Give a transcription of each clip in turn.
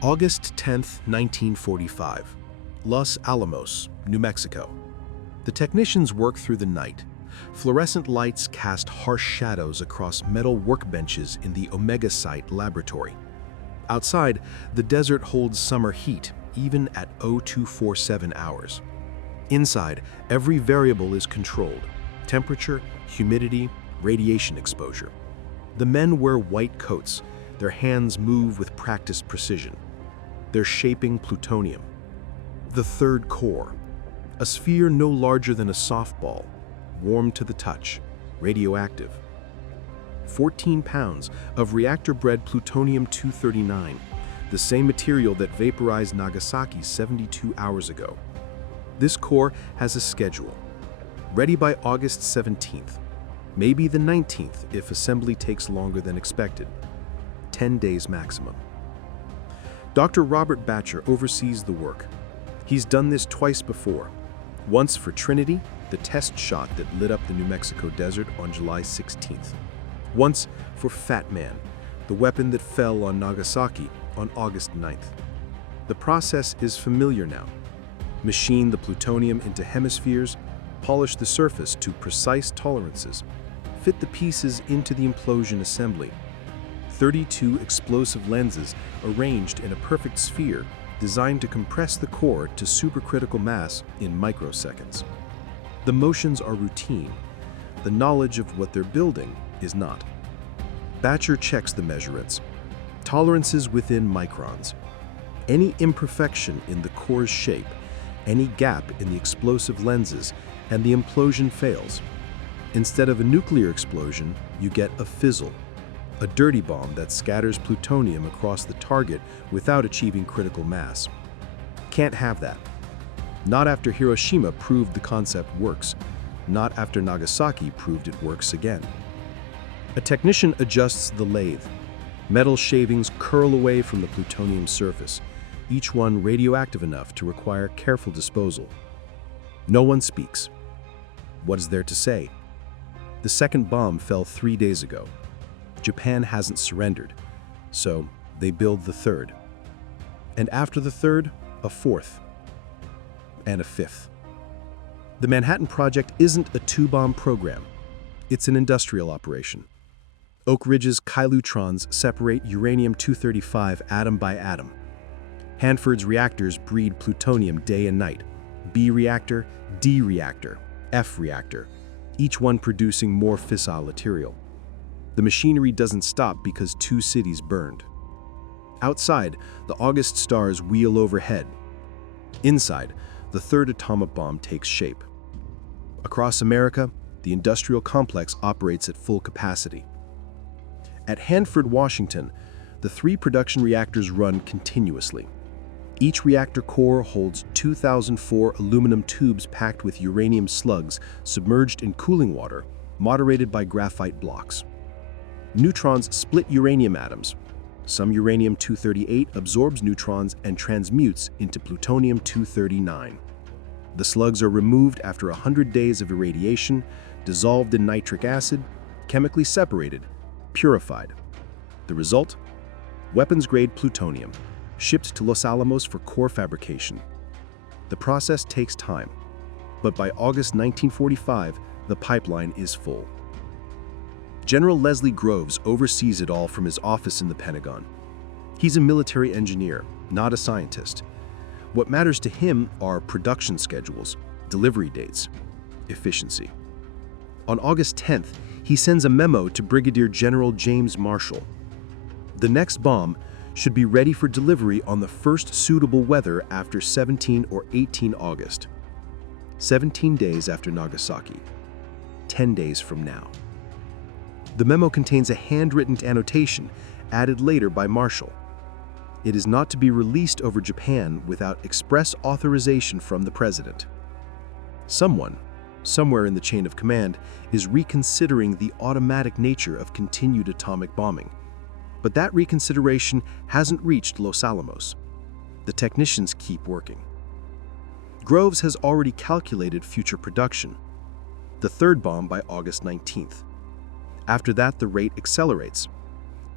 August 10, 1945. Los Alamos, New Mexico. The technicians work through the night. Fluorescent lights cast harsh shadows across metal workbenches in the Omega Site laboratory. Outside, the desert holds summer heat, even at 0247 hours. Inside, every variable is controlled: temperature, humidity, radiation exposure. The men wear white coats. Their hands move with practiced precision. They're shaping plutonium. The third core, a sphere no larger than a softball, warm to the touch, radioactive. 14 pounds of reactor-bred plutonium-239, the same material that vaporized Nagasaki 72 hours ago. This core has a schedule. Ready by August 17th, maybe the 19th if assembly takes longer than expected. 10 days maximum. Dr. Robert Batcher oversees the work. He's done this twice before. Once for Trinity, the test shot that lit up the New Mexico desert on July 16th. Once for Fat Man, the weapon that fell on Nagasaki on August 9th. The process is familiar now. Machine the plutonium into hemispheres, polish the surface to precise tolerances, fit the pieces into the implosion assembly. 32 explosive lenses arranged in a perfect sphere designed to compress the core to supercritical mass in microseconds. The motions are routine. The knowledge of what they're building is not. Batcher checks the measurements. Tolerances within microns. Any imperfection in the core's shape, any gap in the explosive lenses, and the implosion fails. Instead of a nuclear explosion, you get a fizzle, a dirty bomb that scatters plutonium across the target without achieving critical mass. Can't have that. Not after Hiroshima proved the concept works. Not after Nagasaki proved it works again. A technician adjusts the lathe. Metal shavings curl away from the plutonium surface, each one radioactive enough to require careful disposal. No one speaks. What is there to say? The second bomb fell 3 days ago. Japan hasn't surrendered, so they build the third. And after the third, a fourth. And a fifth. The Manhattan Project isn't a two-bomb program. It's an industrial operation. Oak Ridge's kilotrons separate uranium-235 atom by atom. Hanford's reactors breed plutonium day and night. B reactor, D reactor, F reactor, each one producing more fissile material. The machinery doesn't stop because 2 cities burned. Outside, the August stars wheel overhead. Inside, the third atomic bomb takes shape. Across America, the industrial complex operates at full capacity. At Hanford, Washington, the 3 production reactors run continuously. Each reactor core holds 2004 aluminum tubes packed with uranium slugs submerged in cooling water, moderated by graphite blocks. Neutrons split uranium atoms. Some uranium-238 absorbs neutrons and transmutes into plutonium-239. The slugs are removed after 100 days of irradiation, dissolved in nitric acid, chemically separated, purified. The result? Weapons-grade plutonium, shipped to Los Alamos for core fabrication. The process takes time, but by August 1945, the pipeline is full. General Leslie Groves oversees it all from his office in the Pentagon. He's a military engineer, not a scientist. What matters to him are production schedules, delivery dates, efficiency. On August 10th, he sends a memo to Brigadier General James Marshall. The next bomb should be ready for delivery on the first suitable weather after 17 or 18 August. 17 days after Nagasaki. 10 days from now. The memo contains a handwritten annotation added later by Marshall. It is not to be released over Japan without express authorization from the President. Someone, somewhere in the chain of command, is reconsidering the automatic nature of continued atomic bombing. But that reconsideration hasn't reached Los Alamos. The technicians keep working. Groves has already calculated future production. The third bomb by August 19th. After that, the rate accelerates.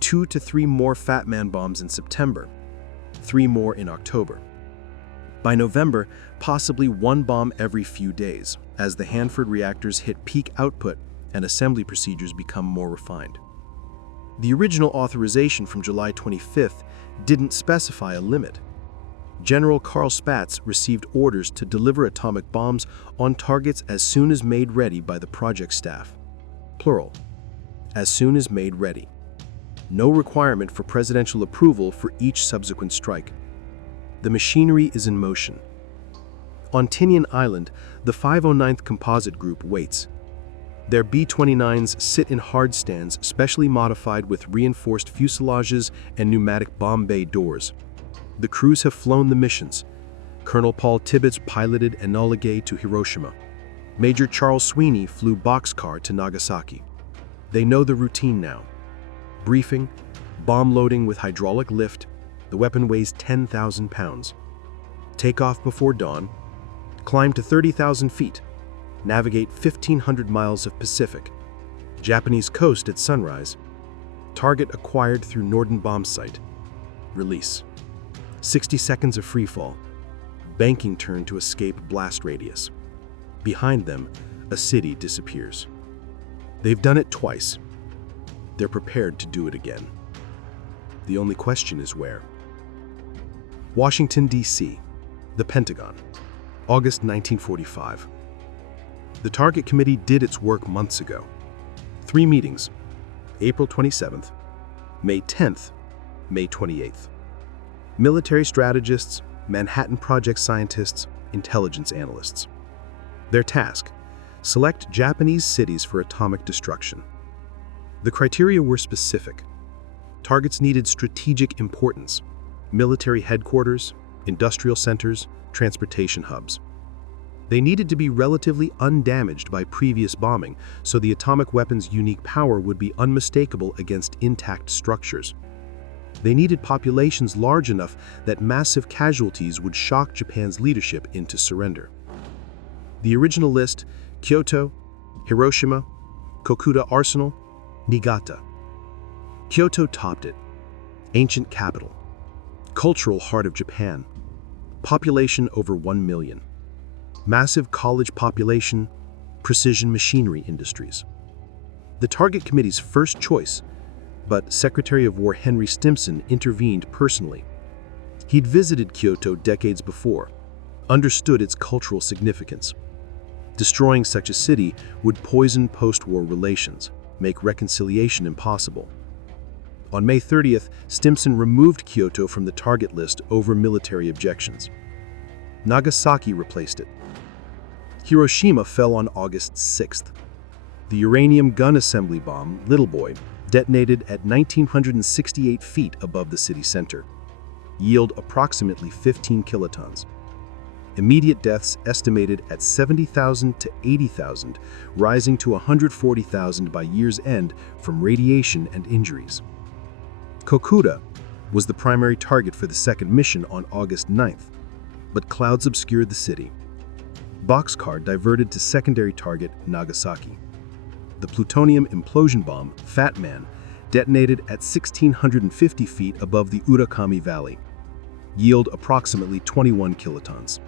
2 to 3 more Fat Man bombs in September. 3 more in October. By November, possibly 1 bomb every few days, as the Hanford reactors hit peak output and assembly procedures become more refined. The original authorization from July 25th didn't specify a limit. General Carl Spaatz received orders to deliver atomic bombs on targets as soon as made ready by the project staff. Plural. As soon as made ready. No requirement for presidential approval for each subsequent strike. The machinery is in motion. On Tinian Island, the 509th Composite Group waits. Their B-29s sit in hard stands specially modified with reinforced fuselages and pneumatic bomb bay doors. The crews have flown the missions. Colonel Paul Tibbets piloted Enola Gay to Hiroshima. Major Charles Sweeney flew Boxcar to Nagasaki. They know the routine now. Briefing, bomb loading with hydraulic lift. The weapon weighs 10,000 pounds. Takeoff before dawn. Climb to 30,000 feet. Navigate 1,500 miles of Pacific. Japanese coast at sunrise. Target acquired through Norden bomb site. Release. 60 seconds of freefall. Banking turn to escape blast radius. Behind them, a city disappears. They've done it twice. They're prepared to do it again. The only question is where. Washington, D.C., the Pentagon, August 1945. The Target Committee did its work months ago. 3 meetings, April 27th, May 10th, May 28th. Military strategists, Manhattan Project scientists, intelligence analysts. Their task: select Japanese cities for atomic destruction. The criteria were specific. Targets needed strategic importance: military headquarters, industrial centers, transportation hubs. They needed to be relatively undamaged by previous bombing, so the atomic weapon's unique power would be unmistakable against intact structures. They needed populations large enough that massive casualties would shock Japan's leadership into surrender. The original list: Kyoto, Hiroshima, Kokuda Arsenal, Niigata. Kyoto topped it. Ancient capital. Cultural heart of Japan. Population over 1 million. Massive college population, precision machinery industries. The Target Committee's first choice, but Secretary of War Henry Stimson intervened personally. He'd visited Kyoto decades before, understood its cultural significance. Destroying such a city would poison post-war relations, make reconciliation impossible. On May 30th, Stimson removed Kyoto from the target list over military objections. Nagasaki replaced it. Hiroshima fell on August 6th. The uranium gun assembly bomb, Little Boy, detonated at 1,968 feet above the city center. Yield approximately 15 kilotons. Immediate deaths estimated at 70,000 to 80,000, rising to 140,000 by year's end from radiation and injuries. Kokuda was the primary target for the second mission on August 9th, but clouds obscured the city. Boxcar diverted to secondary target Nagasaki. The plutonium implosion bomb, Fat Man, detonated at 1,650 feet above the Urakami Valley. Yield approximately 21 kilotons.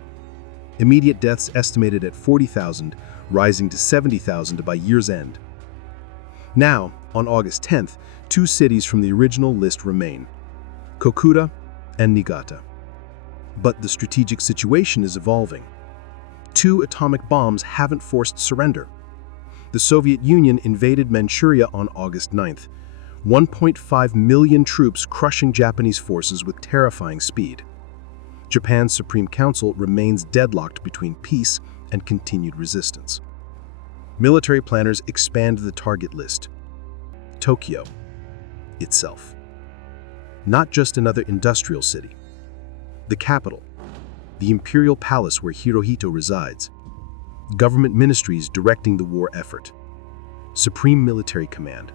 Immediate deaths estimated at 40,000, rising to 70,000 by year's end. Now, on August 10th, 2 cities from the original list remain: Kokuda and Niigata. But the strategic situation is evolving. 2 atomic bombs haven't forced surrender. The Soviet Union invaded Manchuria on August 9th, 1.5 million troops crushing Japanese forces with terrifying speed. Japan's Supreme Council remains deadlocked between peace and continued resistance. Military planners expand the target list. Tokyo itself. Not just another industrial city. The capital, the imperial palace where Hirohito resides. Government ministries directing the war effort. Supreme Military Command.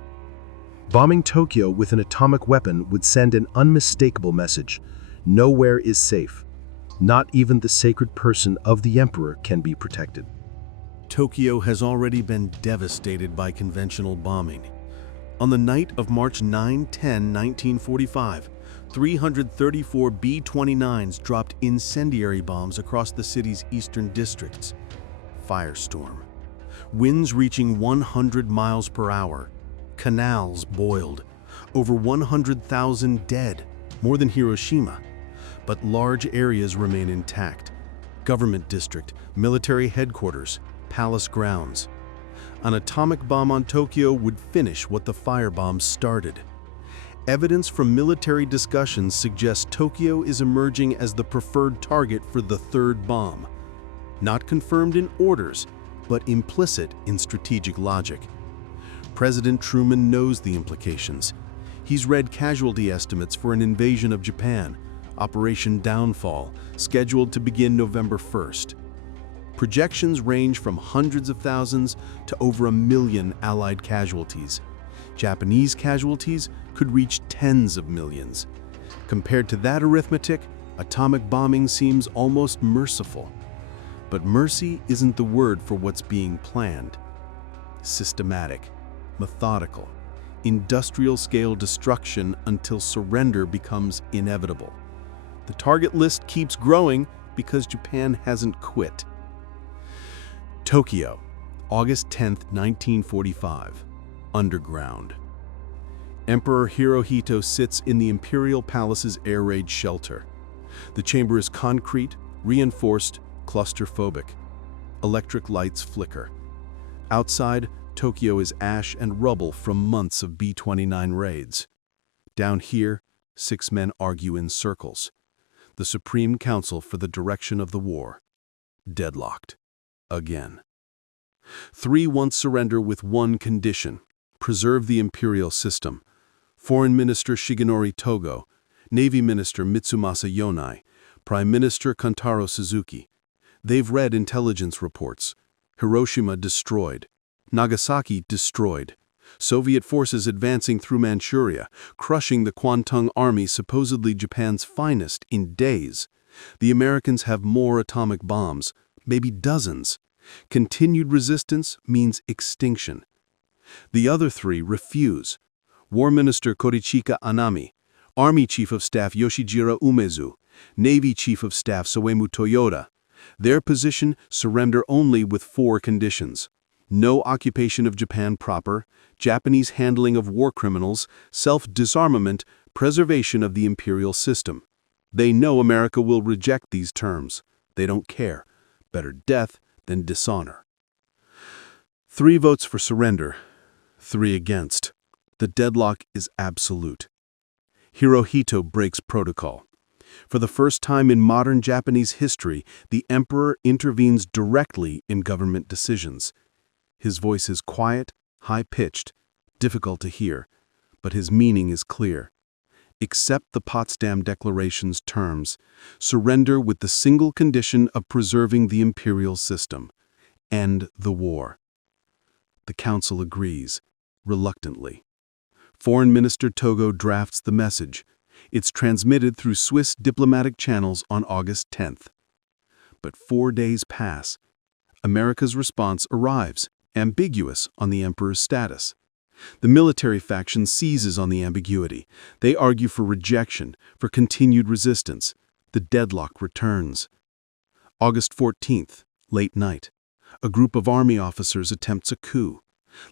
Bombing Tokyo with an atomic weapon would send an unmistakable message: nowhere is safe. Not even the sacred person of the emperor can be protected. Tokyo has already been devastated by conventional bombing. On the night of March 9-10, 1945, 334 B-29s dropped incendiary bombs across the city's eastern districts. Firestorm. Winds reaching 100 miles per hour. Canals boiled. Over 100,000 dead, more than Hiroshima. But large areas remain intact. Government district, military headquarters, palace grounds. An atomic bomb on Tokyo would finish what the firebombs started. Evidence from military discussions suggests Tokyo is emerging as the preferred target for the third bomb. Not confirmed in orders, but implicit in strategic logic. President Truman knows the implications. He's read casualty estimates for an invasion of Japan, Operation Downfall, scheduled to begin November 1st. Projections range from hundreds of thousands to over 1 million Allied casualties. Japanese casualties could reach tens of millions. Compared to that arithmetic, atomic bombing seems almost merciful. But mercy isn't the word for what's being planned. Systematic, methodical, industrial-scale destruction until surrender becomes inevitable. The target list keeps growing because Japan hasn't quit. Tokyo, August 10, 1945. Underground. Emperor Hirohito sits in the Imperial Palace's air raid shelter. The chamber is concrete, reinforced, claustrophobic. Electric lights flicker. Outside, Tokyo is ash and rubble from months of B-29 raids. Down here, 6 men argue in circles. The Supreme Council for the direction of the war. Deadlocked. Again. 3 want surrender with one condition: preserve the imperial system. Foreign Minister Shigenori Togo, Navy Minister Mitsumasa Yonai, Prime Minister Kantaro Suzuki. They've read intelligence reports. Hiroshima destroyed. Nagasaki destroyed. Soviet forces advancing through Manchuria, crushing the Kwantung Army, supposedly Japan's finest, in days. The Americans have more atomic bombs, maybe dozens. Continued resistance means extinction. The other 3 refuse. War Minister Korichika Anami, Army Chief of Staff Yoshijiro Umezu, Navy Chief of Staff Soemu Toyoda. Their position: surrender only with 4 conditions. No occupation of Japan proper, Japanese handling of war criminals, self-disarmament, preservation of the imperial system. They know America will reject these terms. They don't care. Better death than dishonor. 3 votes for surrender, 3 against. The deadlock is absolute. Hirohito breaks protocol. For the first time in modern Japanese history, the emperor intervenes directly in government decisions. His voice is quiet, high-pitched, difficult to hear, but his meaning is clear. Accept the Potsdam Declaration's terms. Surrender with the single condition of preserving the imperial system. End the war. The council agrees, reluctantly. Foreign Minister Togo drafts the message. It's transmitted through Swiss diplomatic channels on August 10th. But 4 days pass. America's response arrives, ambiguous on the emperor's status. The military faction seizes on the ambiguity. They argue for rejection, for continued resistance. The deadlock returns. August 14th, late night. A group of army officers attempts a coup.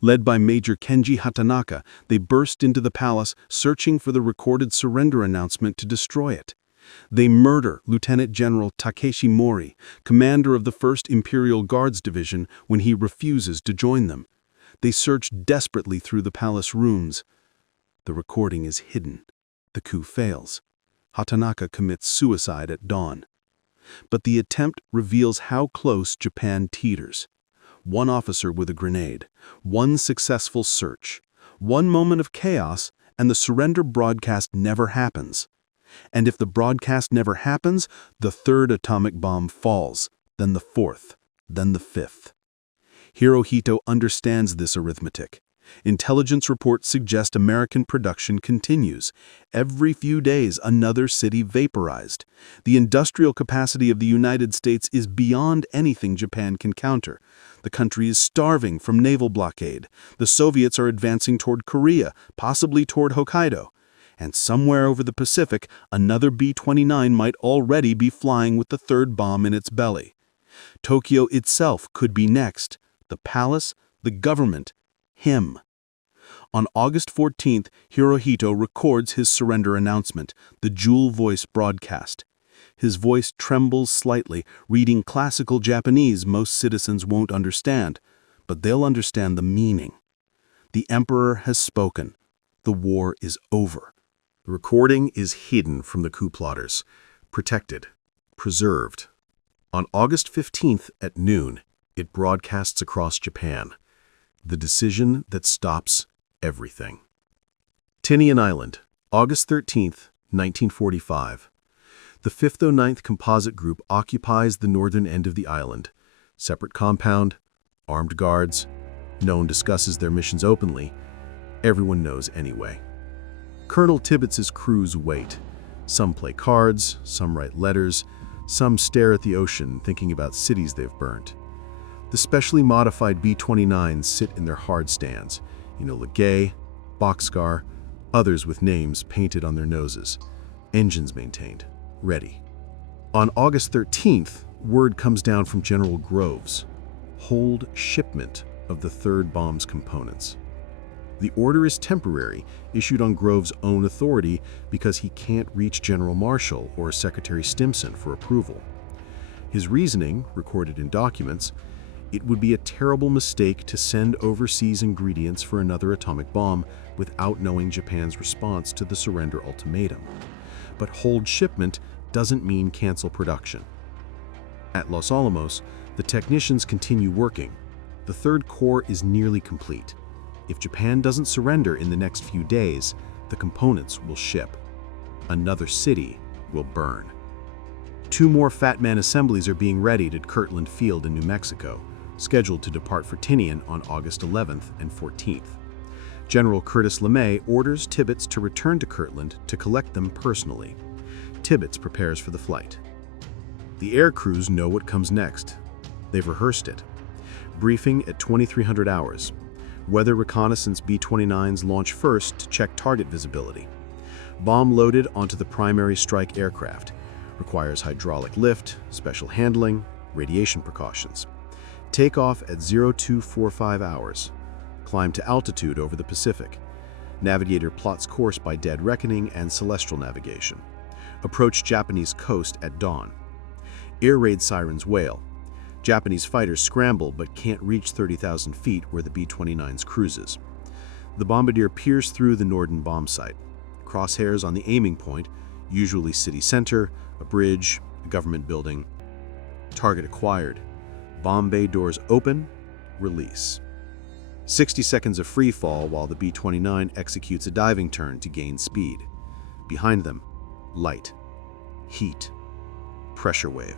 Led by Major Kenji Hatanaka, they burst into the palace, searching for the recorded surrender announcement to destroy it. They murder Lieutenant General Takeshi Mori, commander of the 1st Imperial Guards Division, when he refuses to join them. They search desperately through the palace rooms. The recording is hidden. The coup fails. Hatanaka commits suicide at dawn. But the attempt reveals how close Japan teeters. 1 officer with a grenade, 1 successful search, 1 moment of chaos, and the surrender broadcast never happens. And if the broadcast never happens, the 3rd atomic bomb falls, then the 4th, then the 5th. Hirohito understands this arithmetic. Intelligence reports suggest American production continues. Every few days, another city vaporized. The industrial capacity of the United States is beyond anything Japan can counter. The country is starving from naval blockade. The Soviets are advancing toward Korea, possibly toward Hokkaido. And somewhere over the Pacific, another B-29 might already be flying with the third bomb in its belly. Tokyo itself could be next. The palace, the government, him. On August 14th, Hirohito records his surrender announcement, the Jewel Voice broadcast. His voice trembles slightly, reading classical Japanese most citizens won't understand, but they'll understand the meaning. The Emperor has spoken. The war is over. The recording is hidden from the coup plotters, protected, preserved. On August 15th at noon, it broadcasts across Japan. The decision that stops everything. Tinian Island, August 13th, 1945. The 509th Composite Group occupies the northern end of the island. Separate compound, armed guards. No one discusses their missions openly. Everyone knows anyway. Colonel Tibbitz's crews wait. Some play cards, some write letters, some stare at the ocean thinking about cities they've burnt. The specially modified B-29s sit in their hard stands. Enola Gay, Boxcar, others with names painted on their noses. Engines maintained, ready. On August 13th, word comes down from General Groves. Hold shipment of the third bomb's components. The order is temporary, issued on Groves' own authority because he can't reach General Marshall or Secretary Stimson for approval. His reasoning, recorded in documents, it would be a terrible mistake to send overseas ingredients for another atomic bomb without knowing Japan's response to the surrender ultimatum. But hold shipment doesn't mean cancel production. At Los Alamos, the technicians continue working. The third core is nearly complete. If Japan doesn't surrender in the next few days, the components will ship. Another city will burn. 2 more Fat Man assemblies are being readied at Kirtland Field in New Mexico, scheduled to depart for Tinian on August 11th and 14th. General Curtis LeMay orders Tibbets to return to Kirtland to collect them personally. Tibbets prepares for the flight. The air crews know what comes next. They've rehearsed it. Briefing at 2300 hours. Weather reconnaissance B-29s launch first to check target visibility. Bomb loaded onto the primary strike aircraft. Requires hydraulic lift, special handling, radiation precautions. Takeoff at 0245 hours. Climb to altitude over the Pacific. Navigator plots course by dead reckoning and celestial navigation. Approach Japanese coast at dawn. Air raid sirens wail. Japanese fighters scramble but can't reach 30,000 feet where the B-29's cruises. The bombardier peers through the Norden bomb site. Crosshairs on the aiming point, usually city center, a bridge, a government building. Target acquired. Bomb bay doors open, release. 60 seconds of free fall while the B-29 executes a diving turn to gain speed. Behind them, light, heat, pressure wave.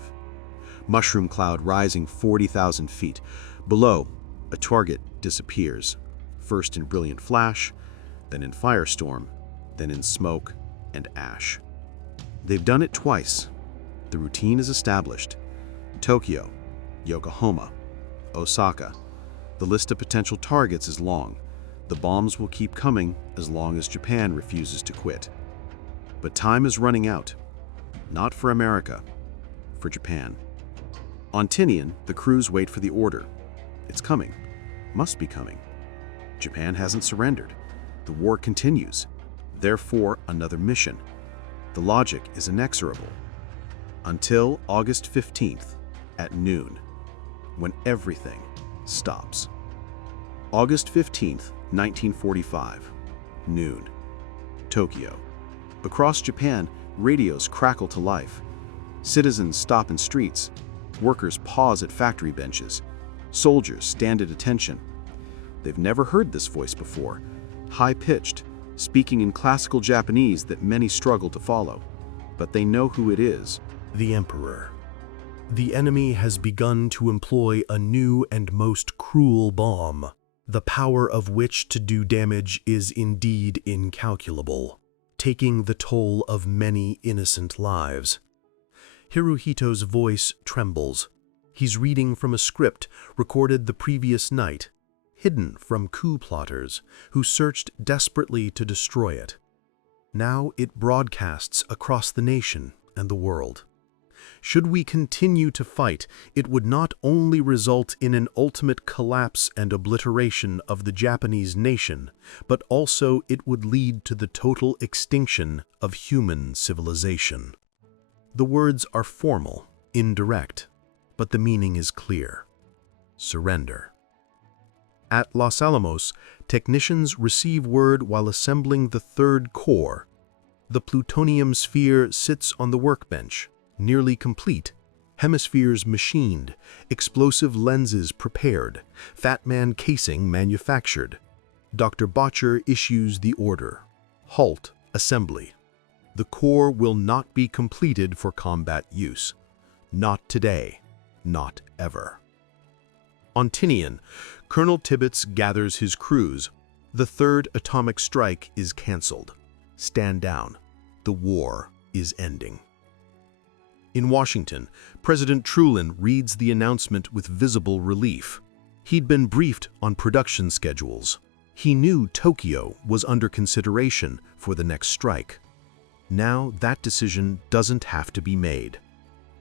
Mushroom cloud rising 40,000 feet. Below, a target disappears, first in brilliant flash, then in firestorm, then in smoke and ash. They've done it twice. The routine is established. Tokyo, Yokohama, Osaka. The list of potential targets is long. The bombs will keep coming as long as Japan refuses to quit. But time is running out. Not for America, for Japan. On Tinian, the crews wait for the order. It's coming. Must be coming. Japan hasn't surrendered. The war continues. Therefore, another mission. The logic is inexorable. Until August 15th at noon, when everything stops. August 15th, 1945, noon. Tokyo. Across Japan, radios crackle to life. Citizens stop in streets. Workers pause at factory benches. Soldiers stand at attention. They've never heard this voice before, high-pitched, speaking in classical Japanese that many struggle to follow. But they know who it is. The Emperor. The enemy has begun to employ a new and most cruel bomb, the power of which to do damage is indeed incalculable, taking the toll of many innocent lives. Hirohito's voice trembles. He's reading from a script recorded the previous night, hidden from coup plotters who searched desperately to destroy it. Now it broadcasts across the nation and the world. Should we continue to fight, it would not only result in an ultimate collapse and obliteration of the Japanese nation, but also it would lead to the total extinction of human civilization. The words are formal, indirect, but the meaning is clear. Surrender. At Los Alamos, technicians receive word while assembling the third core. The plutonium sphere sits on the workbench, nearly complete, hemispheres machined, explosive lenses prepared, Fat Man casing manufactured. Dr. Botcher issues the order. Halt assembly. The core will not be completed for combat use. Not today, not ever. On Tinian, Colonel Tibbets gathers his crews. The third atomic strike is cancelled. Stand down. The war is ending. In Washington, President Truman reads the announcement with visible relief. He'd been briefed on production schedules. He knew Tokyo was under consideration for the next strike. Now that decision doesn't have to be made.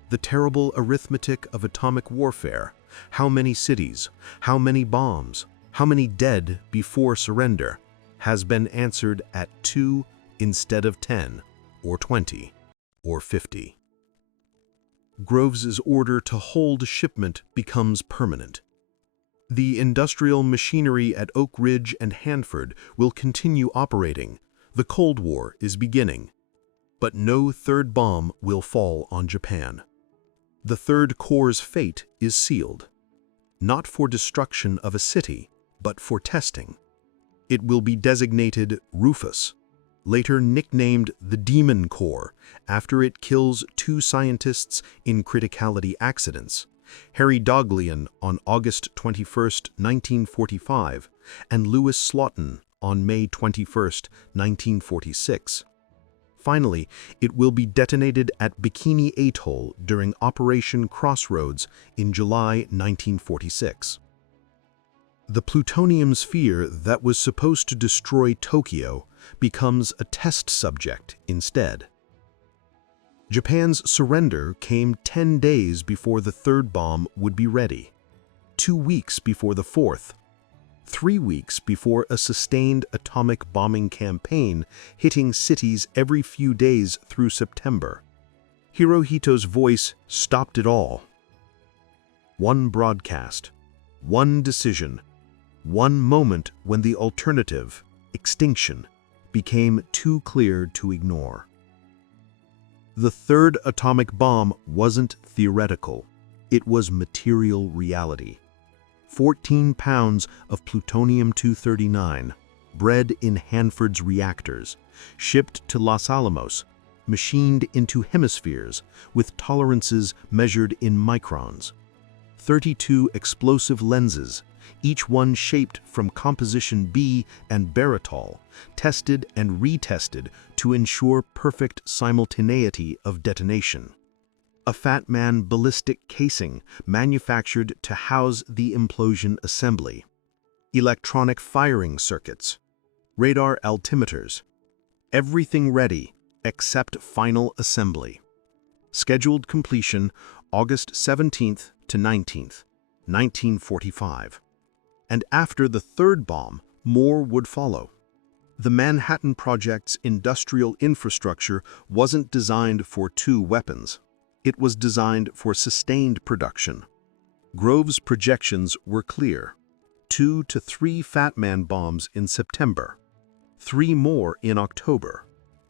The terrible arithmetic of atomic warfare, how many cities, how many bombs, how many dead before surrender, has been answered at 2 instead of 10, or 20, or 50. Groves's order to hold shipment becomes permanent. The industrial machinery at Oak Ridge and Hanford will continue operating. The Cold War is beginning. But no third bomb will fall on Japan. The Third Corps' fate is sealed. Not for destruction of a city, but for testing. It will be designated Rufus, later nicknamed the Demon Corps, after it kills 2 scientists in criticality accidents, Harry Daghlian on August 21, 1945, and Louis Slotin on May 21, 1946. Finally, it will be detonated at Bikini Atoll during Operation Crossroads in July 1946. The plutonium sphere that was supposed to destroy Tokyo becomes a test subject instead. Japan's surrender came 10 days before the third bomb would be ready, 2 weeks before the fourth, 3 weeks before a sustained atomic bombing campaign hitting cities every few days through September. Hirohito's voice stopped it all. One broadcast, one decision, one moment when the alternative, extinction, became too clear to ignore. The third atomic bomb wasn't theoretical. It was material reality. 14 pounds of plutonium-239, bred in Hanford's reactors, shipped to Los Alamos, machined into hemispheres with tolerances measured in microns. 32 explosive lenses, each one shaped from composition B and barytol, tested and retested to ensure perfect simultaneity of detonation. A Fat Man ballistic casing manufactured to house the implosion assembly. Electronic firing circuits. Radar altimeters. Everything ready except final assembly. Scheduled completion August 17th to 19th, 1945. And after the third bomb, more would follow. The Manhattan Project's industrial infrastructure wasn't designed for 2 weapons. It was designed for sustained production. Grove's projections were clear. 2 to 3 Fat Man bombs in September, 3 more in October,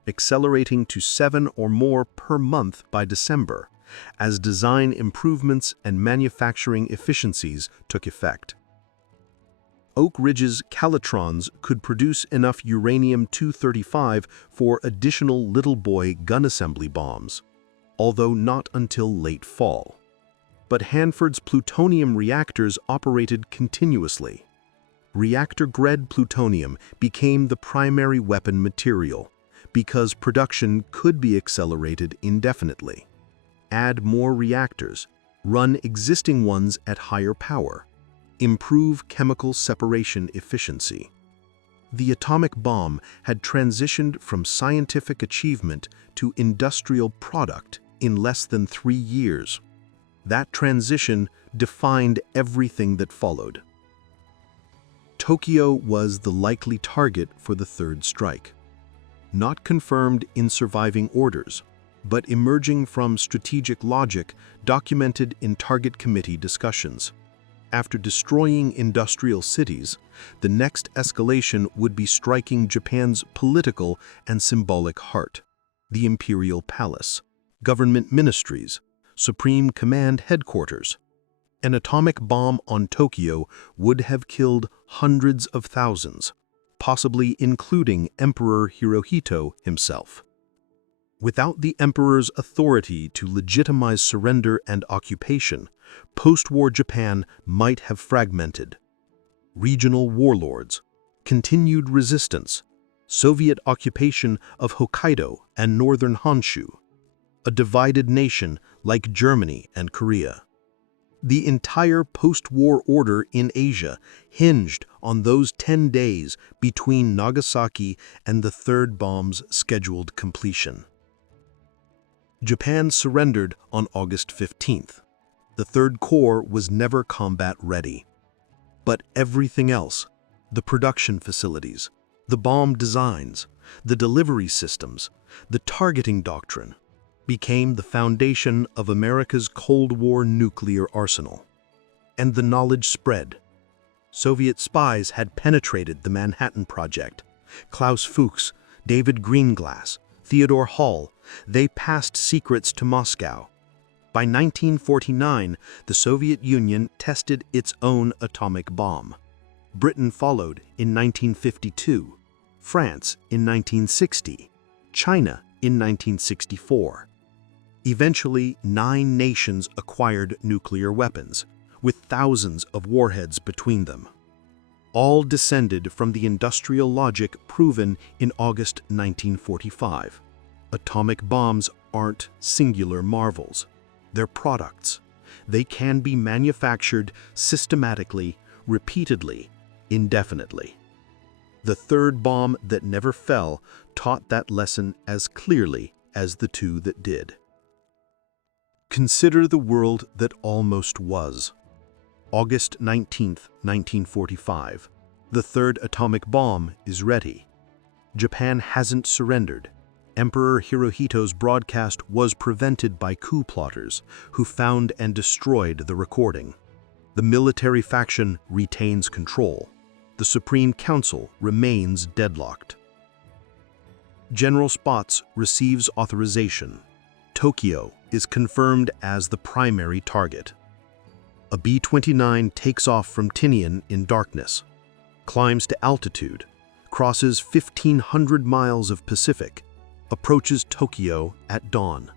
accelerating to 7 or more per month by December, as design improvements and manufacturing efficiencies took effect. Oak Ridge's Calatrons could produce enough uranium-235 for additional Little Boy gun assembly bombs, although not until late fall. But Hanford's plutonium reactors operated continuously. Reactor-grade plutonium became the primary weapon material because production could be accelerated indefinitely. Add more reactors, run existing ones at higher power, improve chemical separation efficiency. The atomic bomb had transitioned from scientific achievement to industrial product in less than 3 years. That transition defined everything that followed. Tokyo was the likely target for the third strike. Not confirmed in surviving orders, but emerging from strategic logic documented in Target Committee discussions. After destroying industrial cities, the next escalation would be striking Japan's political and symbolic heart, the Imperial Palace, government ministries, Supreme Command headquarters. An atomic bomb on Tokyo would have killed hundreds of thousands, possibly including Emperor Hirohito himself. Without the emperor's authority to legitimize surrender and occupation, post-war Japan might have fragmented. Regional warlords, continued resistance, Soviet occupation of Hokkaido and northern Honshu, a divided nation like Germany and Korea. The entire post-war order in Asia hinged on those 10 days between Nagasaki and the third bomb's scheduled completion. Japan surrendered on August 15th. The Third Corps was never combat ready. But everything else, the production facilities, the bomb designs, the delivery systems, the targeting doctrine, became the foundation of America's Cold War nuclear arsenal. And the knowledge spread. Soviet spies had penetrated the Manhattan Project. Klaus Fuchs, David Greenglass, Theodore Hall, they passed secrets to Moscow. By 1949, the Soviet Union tested its own atomic bomb. Britain followed in 1952, France in 1960, China in 1964. Eventually, 9 nations acquired nuclear weapons, with thousands of warheads between them. All descended from the industrial logic proven in August 1945. Atomic bombs aren't singular marvels. They're products. They can be manufactured systematically, repeatedly, indefinitely. The third bomb that never fell taught that lesson as clearly as the two that did. Consider the world that almost was. August 19, 1945. The third atomic bomb is ready. Japan hasn't surrendered. Emperor Hirohito's broadcast was prevented by coup plotters who found and destroyed the recording. The military faction retains control. The Supreme Council remains deadlocked. General Spaatz receives authorization. Tokyo is confirmed as the primary target. A B-29 takes off from Tinian in darkness, climbs to altitude, crosses 1,500 miles of Pacific, approaches Tokyo at dawn.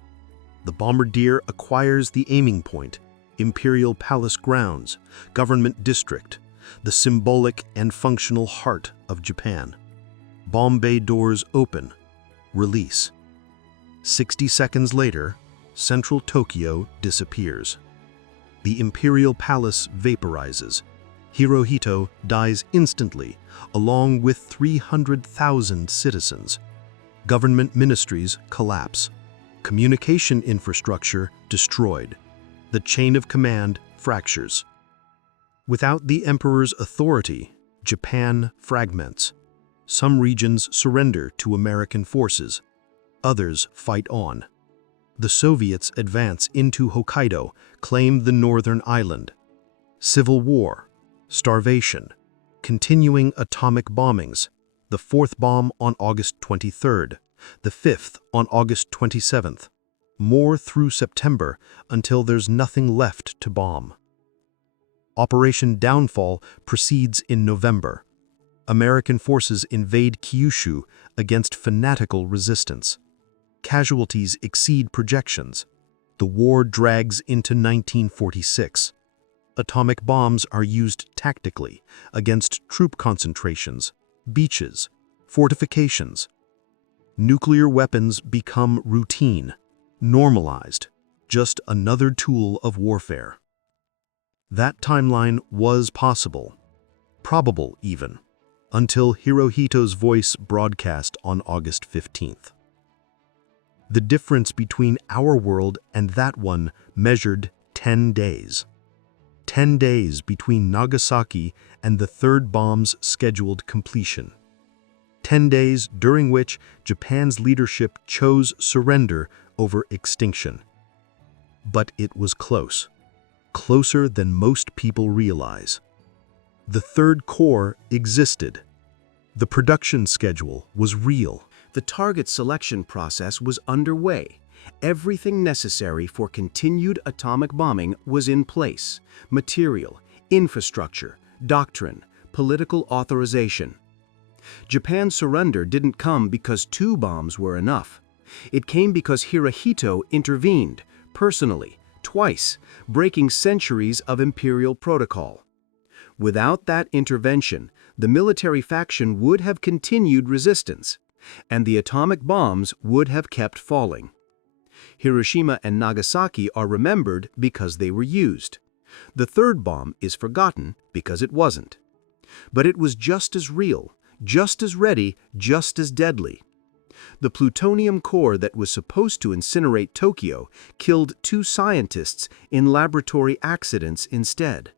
The bombardier acquires the aiming point, Imperial Palace grounds, government district, the symbolic and functional heart of Japan. Bomb bay doors open. Release. 60 seconds later, central Tokyo disappears. The Imperial Palace vaporizes. Hirohito dies instantly, along with 300,000 citizens. Government ministries collapse. Communication infrastructure destroyed. The chain of command fractures. Without the emperor's authority, Japan fragments. Some regions surrender to American forces. Others fight on. The Soviets advance into Hokkaido, claim the northern island. Civil war, starvation, continuing atomic bombings, the fourth bomb on August 23rd, the fifth on August 27th, more through September until there's nothing left to bomb. Operation Downfall proceeds in November. American forces invade Kyushu against fanatical resistance. Casualties exceed projections. The war drags into 1946. Atomic bombs are used tactically against troop concentrations, beaches, fortifications. Nuclear weapons become routine, normalized, just another tool of warfare. That timeline was possible, probable even. until Hirohito's voice broadcast on August 15th. The difference between our world and that one measured 10 days. 10 days between Nagasaki and the third bomb's scheduled completion. 10 days during which Japan's leadership chose surrender over extinction. But it was close. Closer than most people realize. The Third Corps existed. The production schedule was real. The target selection process was underway. Everything necessary for continued atomic bombing was in place: material, infrastructure, doctrine, political authorization. Japan's surrender didn't come because 2 bombs were enough. It came because Hirohito intervened, personally, twice, breaking centuries of imperial protocol. Without that intervention, the military faction would have continued resistance, and the atomic bombs would have kept falling. Hiroshima and Nagasaki are remembered because they were used. The third bomb is forgotten because it wasn't. But it was just as real, just as ready, just as deadly. The plutonium core that was supposed to incinerate Tokyo killed 2 scientists in laboratory accidents instead,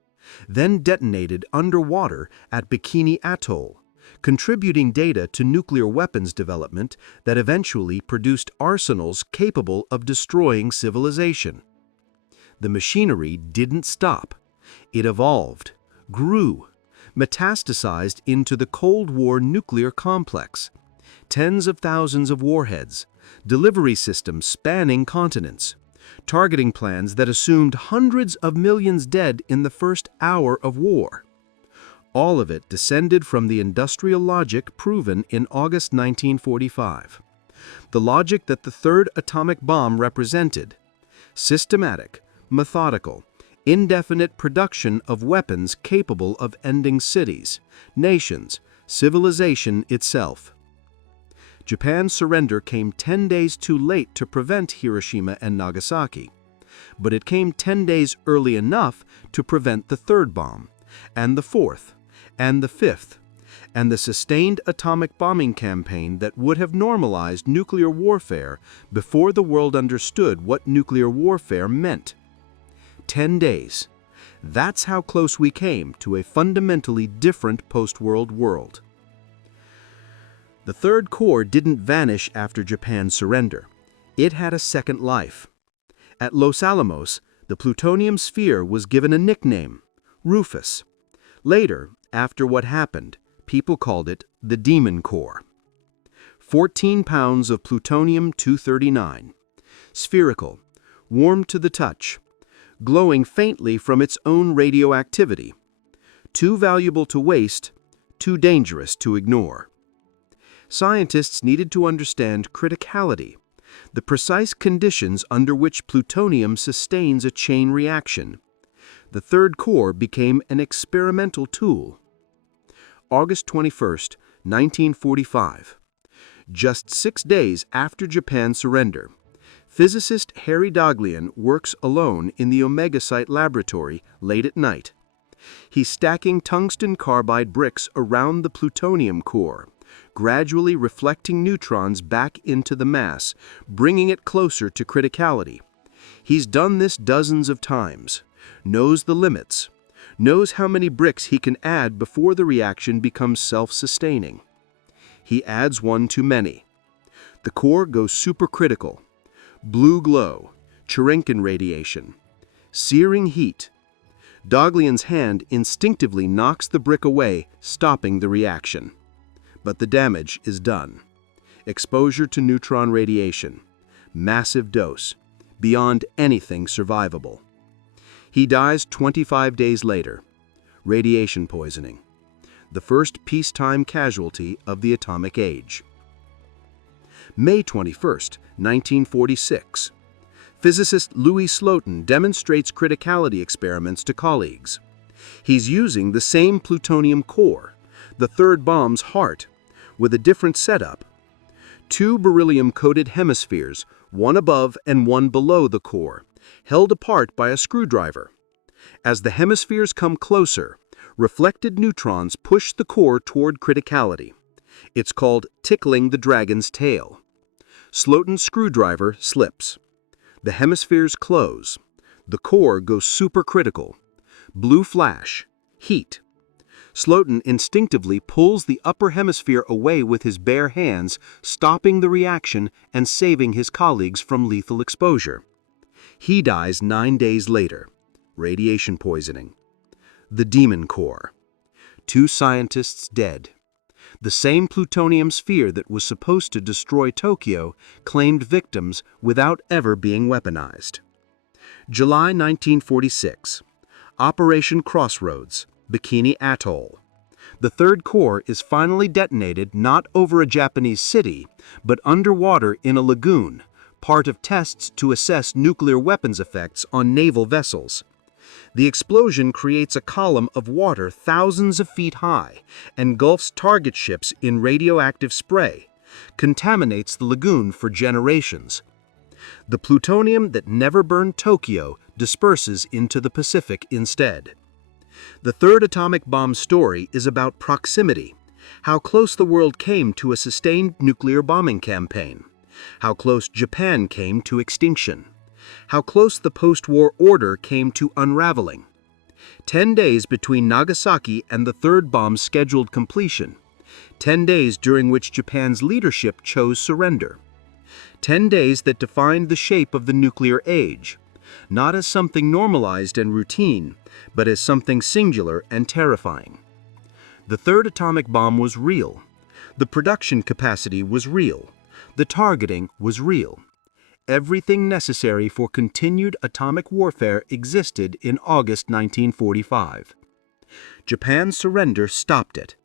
then detonated underwater at Bikini Atoll, contributing data to nuclear weapons development that eventually produced arsenals capable of destroying civilization. The machinery didn't stop. It evolved, grew, metastasized into the Cold War nuclear complex. Tens of thousands of warheads, delivery systems spanning continents, targeting plans that assumed hundreds of millions dead in the first hour of war. All of it descended from the industrial logic proven in August 1945. The logic that the third atomic bomb represented: systematic, methodical, indefinite production of weapons capable of ending cities, nations, civilization itself. Japan's surrender came 10 days too late to prevent Hiroshima and Nagasaki, but it came 10 days early enough to prevent the third bomb, and the fourth, and the fifth, and the sustained atomic bombing campaign that would have normalized nuclear warfare before the world understood what nuclear warfare meant. 10 days. That's how close we came to a fundamentally different post-world world. The Third Corps didn't vanish after Japan's surrender. It had a second life. At Los Alamos, the plutonium sphere was given a nickname: Rufus. Later, after what happened, people called it the Demon Corps. 14 pounds of plutonium-239. Spherical, warm to the touch, glowing faintly from its own radioactivity. Too valuable to waste, too dangerous to ignore. Scientists needed to understand criticality, the precise conditions under which plutonium sustains a chain reaction. The Third Corps became an experimental tool. August 21, 1945. Just 6 days after Japan's surrender, physicist Harry Daghlian works alone in the Omega Site laboratory late at night. He's stacking tungsten carbide bricks around the plutonium core, gradually reflecting neutrons back into the mass, bringing it closer to criticality. He's done this dozens of times, knows the limits, knows how many bricks he can add before the reaction becomes self-sustaining. He adds one too many. The core goes supercritical. Blue glow, Cherenkine radiation, searing heat. Daghlian's hand instinctively knocks the brick away, stopping the reaction. But the damage is done. Exposure to neutron radiation. Massive dose. Beyond anything survivable. He dies 25 days later. Radiation poisoning. The first peacetime casualty of the atomic age. May 21, 1946. Physicist Louis Slotin demonstrates criticality experiments to colleagues. He's using the same plutonium core, the third bomb's heart, with a different setup. 2 beryllium-coated hemispheres, one above and one below the core, held apart by a screwdriver. As the hemispheres come closer, Reflected neutrons push the core toward criticality. It's called tickling the dragon's tail. Slotin's screwdriver slips. The hemispheres close. The core goes supercritical. Blue flash. Heat. Slotin instinctively pulls the upper hemisphere away with his bare hands, stopping the reaction and saving his colleagues from lethal exposure. He dies 9 days later. Radiation poisoning. The Demon Core. 2 scientists dead. The same plutonium sphere that was supposed to destroy Tokyo claimed victims without ever being weaponized. July 1946. Operation Crossroads, Bikini Atoll. The third core is finally detonated not over a Japanese city, but underwater in a lagoon, part of tests to assess nuclear weapons effects on naval vessels. The explosion creates a column of water thousands of feet high, engulfs target ships in radioactive spray, contaminates the lagoon for generations. The plutonium that never burned Tokyo disperses into the Pacific instead. The third atomic bomb story is about proximity, how close the world came to a sustained nuclear bombing campaign, how close Japan came to extinction, how close the post-war order came to unraveling. 10 days between Nagasaki and the third bomb's scheduled completion. 10 days during which Japan's leadership chose surrender. 10 days that defined the shape of the nuclear age, not as something normalized and routine, but as something singular and terrifying. The third atomic bomb was real. The production capacity was real. The targeting was real. Everything necessary for continued atomic warfare existed in August 1945. Japan's surrender stopped it.